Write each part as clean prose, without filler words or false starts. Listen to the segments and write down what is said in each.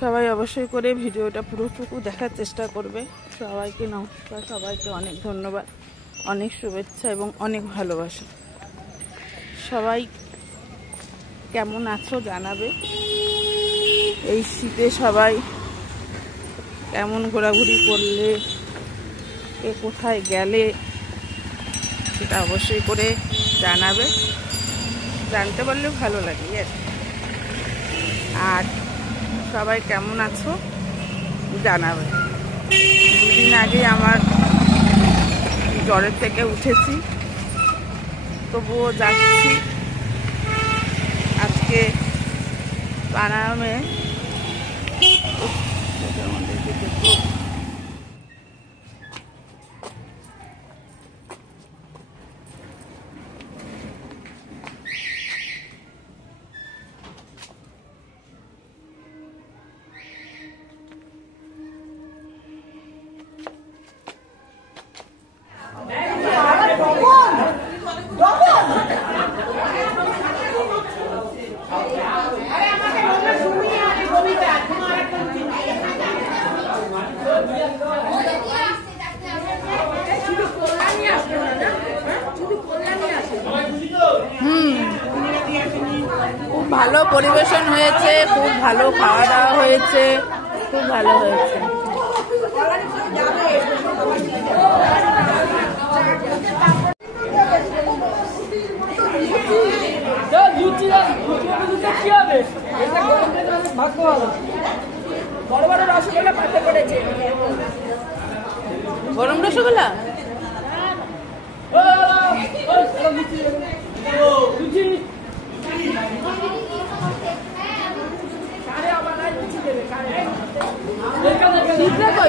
সবাই অবশ্যই করে ভিডিওটা পুরোটুকু দেখার চেষ্টা করবে। সবাইকে নমস্কার, সবাইকে অনেক ধন্যবাদ, অনেক শুভেচ্ছা এবং অনেক ভালোবাসা। সবাই কেমন আছো জানাবে। এই শীতে সবাই কেমন ঘোরাঘুরি করলে, কে কোথায় গেলে সেটা অবশ্যই করে জানাবে। জানতে পারলে ভালো লাগে। আর সবাই কেমন আছো জানাবে। দুদিন আগে আমার জ্বরের থেকে উঠেছি, তবুও যাচ্ছি। আজকে প্রাণায়ামে খুব ভালো পরিবেশন হয়েছে, খুব ভালো খাওয়া দাওয়া হয়েছে, খুব ভালো হয়েছে। বড় বড় রসগোল্লা পাতে পড়েছে। গরম রসগোল্লা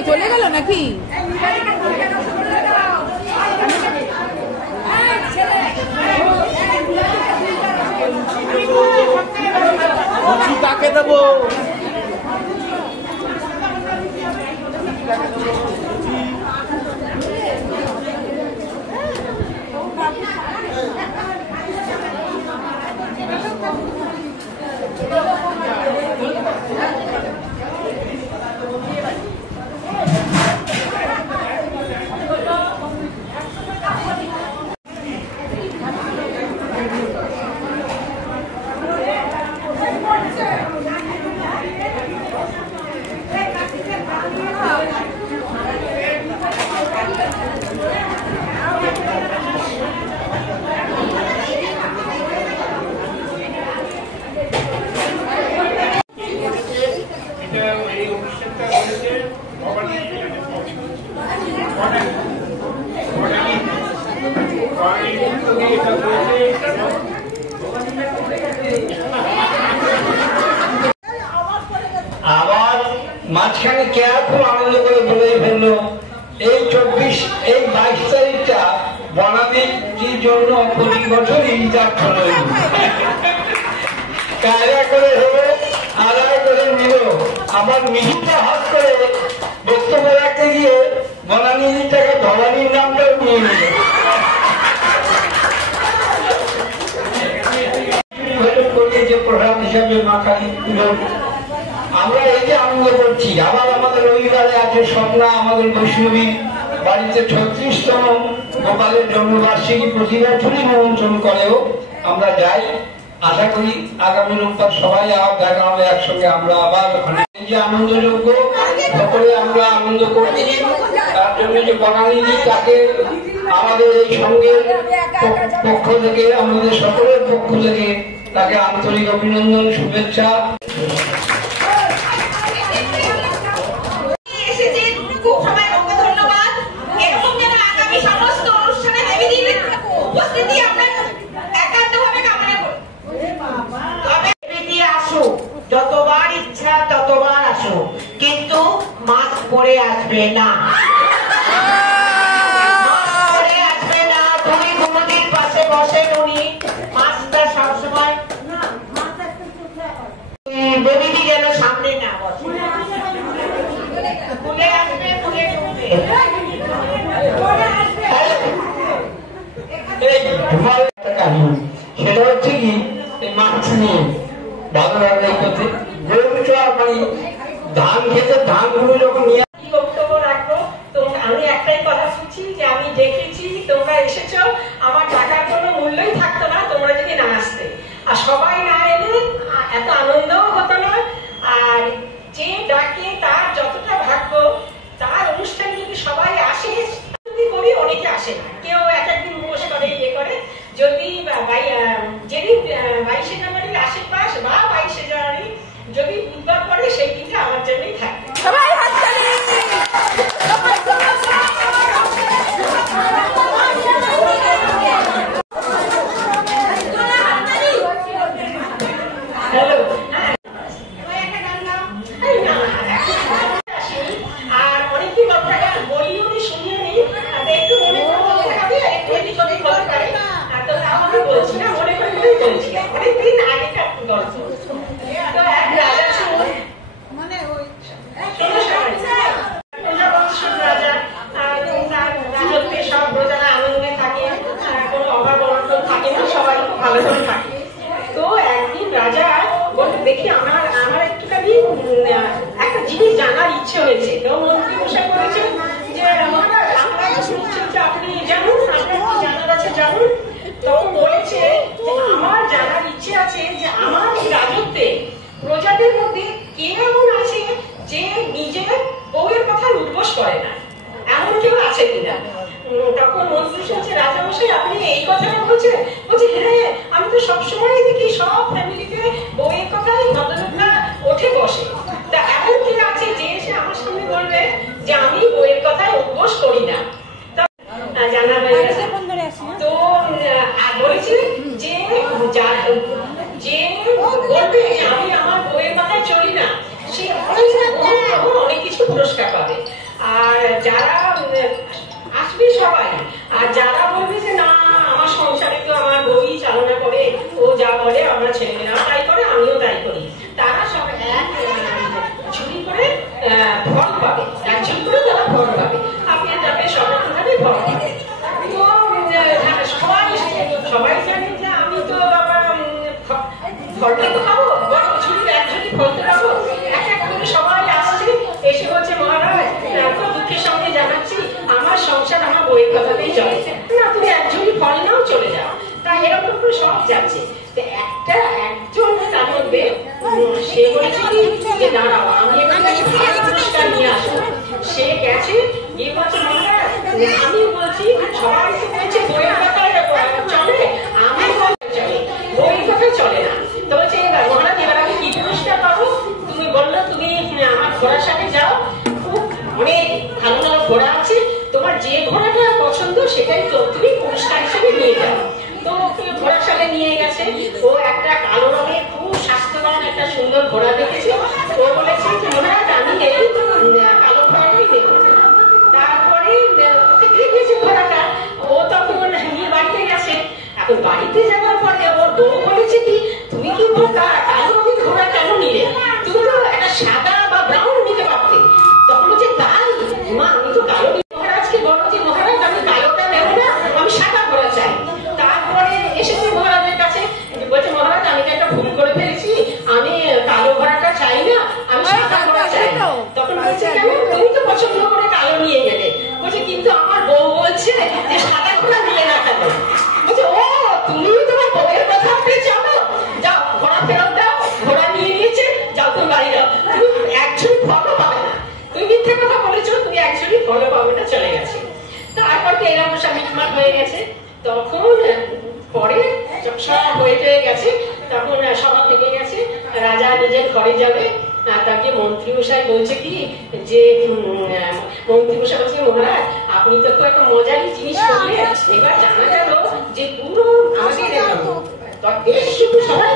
চলে গেল নাকি? কাকে দেবো? আবার মাঝখানে কে খুব আনন্দ করে বলে ফেললো এই 22 তারিখটা বনানীর জন্য প্রতি বছর রিজার্ভ হলো। কায়দা করে হলো, আদায় করে নিল। আবার মিহিটা হাত করে বক্তব্য রাখতে গিয়ে বনানীর টাকা ধরানির নামটাও নিয়ে নিল। যে প্রধান হিসাবে মাখালি তুলো আমরা এই যে আনন্দ করছি। আবার আমাদের রবিবারে আছে স্বপ্না, আমাদের বৈষ্ণবী বাড়িতে 36তম গোপালের জন্মবার্ষিকী প্রতি বছরই নিমন্ত্রণ করেও আমরা যাই। আশা করি আগামী রোববার সবাই আবার দেখা হবে একসঙ্গে। আমরা আবার এই যে আনন্দযোগ্য সকলে আমরা আনন্দ করছি। তার জন্য যে বাঙালি তাকে আমাদের এই সঙ্গের পক্ষ থেকে, আমাদের সকলের পক্ষ থেকে তাকে আন্তরিক অভিনন্দন, শুভেচ্ছা। যতবার ইচ্ছা ততবার আসো, কিন্তু মাস্ক পরে আসবে না। তুমি গুরুজির পাশে বসেন, উনি মাস্কটা সবসময় বেবিদি যেন সামনে না বসে, খুলে আসবে, খুলে ঢুকবে। নিয়ে ভালো রান্না করতে গরু চা মানে ধান খেতে ধানগুলো যখন নিয়ে কি বক্তব্য রাখবো। তো আমি একটাই কথা শুনছি যে আমি দেখেছি তোমরা এসেছো, আমার টাকার কোনো মূল্যই থাকতো না তোমরা যদি না আসতে, আর সবাই না এলে এত আনন্দও হতো না। আর যে ডাকে তার যতটা ভাগ্য, তার অনুষ্ঠানে যদি সবাই আসে, যদি করি অনেকে আসে না, কেউ এক একদিন উপোস করে ইয়ে করে। যদি যেদিন 22শে জানুয়ারির আশেপাশ বা 22শে জানুয়ারি যদি বুধবার পড়ে, সেই দিনটা আমার জন্যই থাকবে। সবাই হাততালি। হ্যালো, আর অনেকদিন কথা বলিও নি, শুনিও নি, একটু মনে করে বলতে হবে, একটু এদিক ওদিক বলতে পারে। তো আমাকে বলছি না, মনে করে বলেই বলছি, অনেকদিন আগেকার গল্প। তো এক রাজা ছিল, রাজা, তার রাজত্বে সব প্রজারা আনন্দে থাকে, কোনো অভাব অনটন থাকে না, সবাই ভালো করে থাকে। তো একদিন রাজা বলতে দেখি আমার একটুখানি একটা জিনিস জানার ইচ্ছে হয়েছে। তো মন্ত্রী মশাই বলেছেন যে মহারাজ, আমরা শুনছি যে আপনি জানুন, আপনার কি জানার আছে জানুন। তখন বলেছে যে আমার জানার ইচ্ছে আছে যে আমার এই রাজত্বে প্রজাদের মধ্যে কে এমন আছে যে নিজের বউয়ের কথা উদ্বোস করে না, এমন কেউ আছে কিনা। তখন মন্ত্রী শুনছে, রাজামশাই আপনি এই কথাটা বলছেন? বলছে হ্যাঁ, আমি তো সবসময় দেখি সব ফ্যামিলিতে বউয়ের কথাই ভদ্রলোকরা ওঠে বসে, তা এমন কেউ আছে যে এসে আমার সামনে বলবে যে আমি বউয়ের কথায় উদ্বোস করি না। জানা হয়ে গেছে। তো বলেছি যে যে বলবে যে আমি আমার বউয়ের কথায় চলি না, সে অনেক কিছু পুরস্কার পাবে। আর যারা আসবে সবাই, আর যারা বলবে যে না আমার সংসারে তো আমার বই চালনা করে, ও যা বলে আমরা ছেলেমেয়েরাও তাই করে, আমিও তাই করি, তারা সব এক ঝুড়ি করে ফল পাবে, এক ঝুড়ি করে তারা ফল পাবে, আপনি যাবে সর্বপ্রধানে ফল পাবে। তো সবাই জানে যে আমি তো ফলটা তো খাবো, ঝুড়ির এক ঝুড়ি ফল তো খাবো। এক এক করে সবাই আসছে, এসে বলছে মহারাজ এত দুঃখের সঙ্গে জানাচ্ছি আমার সংসার আমার বইয়ের কথাতেই চলে, না তুমি এক ঝুড়ি ফল নাও চলে যাও। তাই এরকম করে সব যাচ্ছে। একজন তার মধ্যে সে বলেছে কি যে দাঁড়াও আমি এখানে পুরস্কার নিয়ে আসবো। সে গেছে, গিয়ে বলছে মহারাজ আমি বলছি সবাই বলছে বইয়ের কথায় চলে, আমি চলে বইয়ের কথায় চলে না। তো বলছে মহারাজ এবার আমি কি পুরস্কার পাবো? তুমি বললো তুমি আমার ঘোড়ার সাথে যাও, খুব অনেক ভালো ভালো ঘোড়া আছে, তোমার যে ঘোড়াটা পছন্দ সেটাই তো তুমি পুরস্কার হিসেবে নিয়ে যাও। তো ঘোড়ার সাথে নিয়ে গেছে, ও একটা কালো রঙের খুব স্বাস্থ্যবান একটা সুন্দর ঘোড়া দেখেছে। ও বলেছে যে মহারাজ আমি এই কালো ঘোড়াটাই দেবো। তারপরে ওকে দেখেছে ঘোড়াটা, ও তখন নিয়ে বাড়িতে গেছে। এখন বাড়িতে যাওয়ার পরে ওর বউ বলেছে কি তুমি কি কালো রঙের ঘোড়া কেন নিলে? তুমি তো একটা সাদা বা ব্রাউন নিতে পারতে। তখন বলছে তাই মা, আমি তো কালো মহারাজকে বলো যে মহারাজ আমি কালোটা নেবো না, আমি সাদা ঘোড়া চাই। তারপরে এসেছে মহারাজের কাছে, বলছে মহারাজ আমি তো একটা ভুল করে ফেলেছি, আমি কালো ঘোড়াটা চাই না, আমি সাদা ঘোড়া চাই। তখন বলছে কেন, তুমি তো পছন্দ করে কালো নিয়ে গেলে। বলছে কিন্তু আমার বউ বলছে যে সাদা ঘোড়া নিয়ে না কেন? বলছে ও তুমি তোমার বউয়ের কথা আপনি জানো, যাও ঘোড়া ফেরত দাও, ঘোড়া নিয়ে নিয়েছে, যাও তুমি বাড়ি যাও, তুমি একচুয়ালি ফলও পাবে না, তুমি মিথ্যে কথা বলেছো, তুমি একচুয়ালি ফলও পাবে না, চলে গেছে। তারপর তো এরকম মিটমাট হয়ে গেছে। তখন পরে সব হয়ে গেছে, তখন সভা থেকে গেছে, রাজা নিজের ঘরে যাবে। তাকে মন্ত্রী মশাই বলছে কি যে মন্ত্রী মশাই বলছে মহারাজ আপনি তো একটা মজারই জিনিস করলেন, এবার জানা গেল যে পুরো আমাদের বেশ শুধু সবাই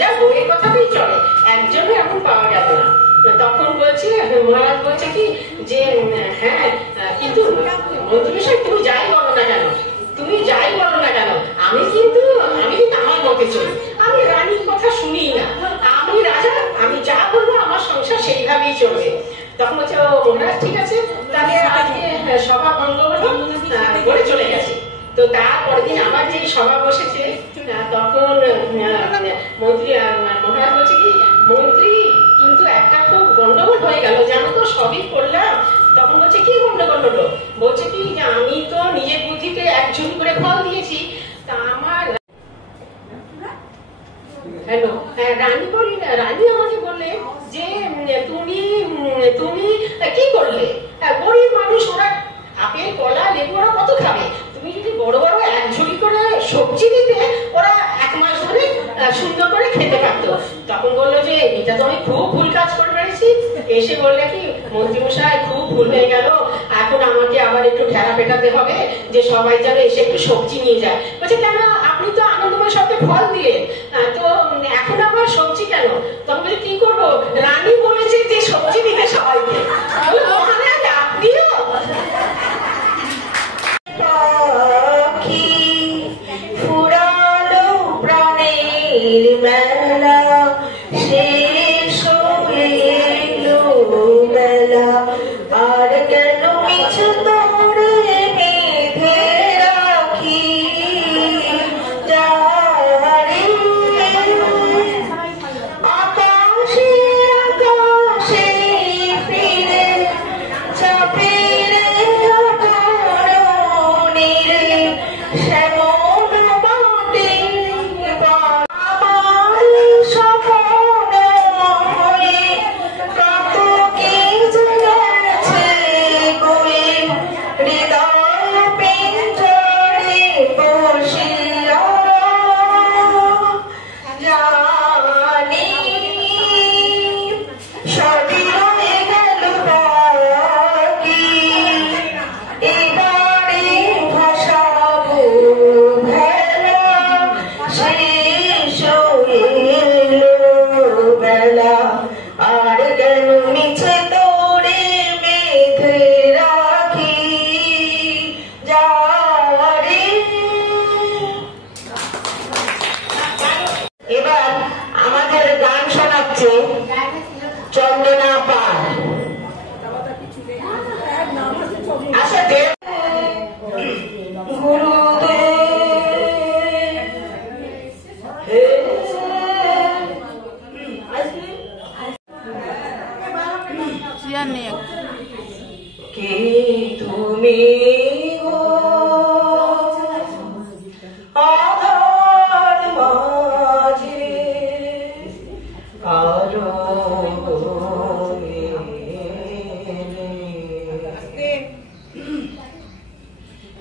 যা বইয়ের কথাতেই চলে, একজনও এখন পাওয়া গেল না। তখন বলছে মহারাজ বলছে কি যে হ্যাঁ কিন্তু মন্ত্রী মশাই তুমি যাই বলো না কেন, তুমি যাই বলো না কেন, আমি কিন্তু আমার মতে চলি, আমি রানীর কথা শুনি না, আমি রাজা, আমি যা বলবো আমার সংসার সেইভাবেই চলবে। তখন বলছে ও মহারাজ ঠিক আছে, তাহলে আজকে সভা ভঙ্গ করে চলে গেছে। তো তারপরের দিন আবার যে সভা বসেছে, তখন মন্ত্রী মহারাজ বলছে কি, মন্ত্রী কিন্তু একটা খুব গন্ডগোল হয়ে গেল, জানো তো, সবই করলাম। তখন বলছে কি গন্ডগোল হলো? বলছে কি যে আমি তো নিজের বুদ্ধিতে এক ঝুড়ি করে ফল দিয়েছি, তা আমার হ্যালো রানী আমাকে বললে যে তুমি তুমি কি করলে, গরিব মানুষ, ওরা আপেল কলা লেবু ওরা কত খাবে, তুমি যদি বড় বড় এক ঝুড়ি করে সবজি দিতে, ওরা 1 মাস ধরে সুন্দর করে খেতে পারতো। তখন বললো যে এটা তো আমি খুব ভুল কাজ করে ফেলেছি। এসে বললে কি, মন্ত্রীমশাই খুব ভুল হয়ে গেল, এখন আমাকে আবার একটু ঠেলা পেটাতে হবে যে সবাই যেন এসে একটু সবজি নিয়ে যায়। বলছে কেন, আপনি তো আনন্দময় সবকে ফল দিলেন, তো এখন আবার সবজি কেন? তখন বলে কি করবো, রানী বলেছে যে সবজি দিতে সবাইকে। মহারাজ আপনিও ফুরালো প্রাণের মেলা, শেষ হলো মেলা, আর কেন মিছে তোরে বেঁধে রাখি, যারে আকাশে আকাশে ফিরে চাপে রে অকারণে, শ্যামল মাটি আমার স্বপ্ন হয়ে কত কি জেগেছে গলে, হৃদয় পিঞ্জরে বসিয়া জানি সবই রয়ে গেল বাকি, এবারে ভাসাবো ভেলা, শেষ হলো বেলা, আর কেন মিছে তোরে বেঁধে রাখি, যারে। এবার আমাদের গান শোনাচ্ছে চন্দনা পাল। আচ্ছা চেয়ার নেই এখন। কে তুমি গো আধার মাঝে, আরো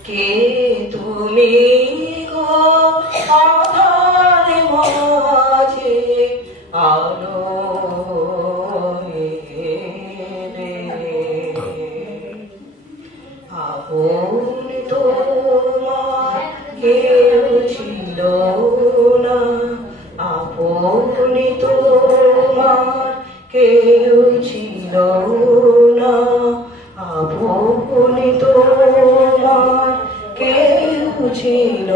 কে তুমি গো আধার মাঝে, আলো আপন তোমার কেউ ছিল না, আপন তোমার কেউ ছিল না, আপন তোমার কেউ ছিল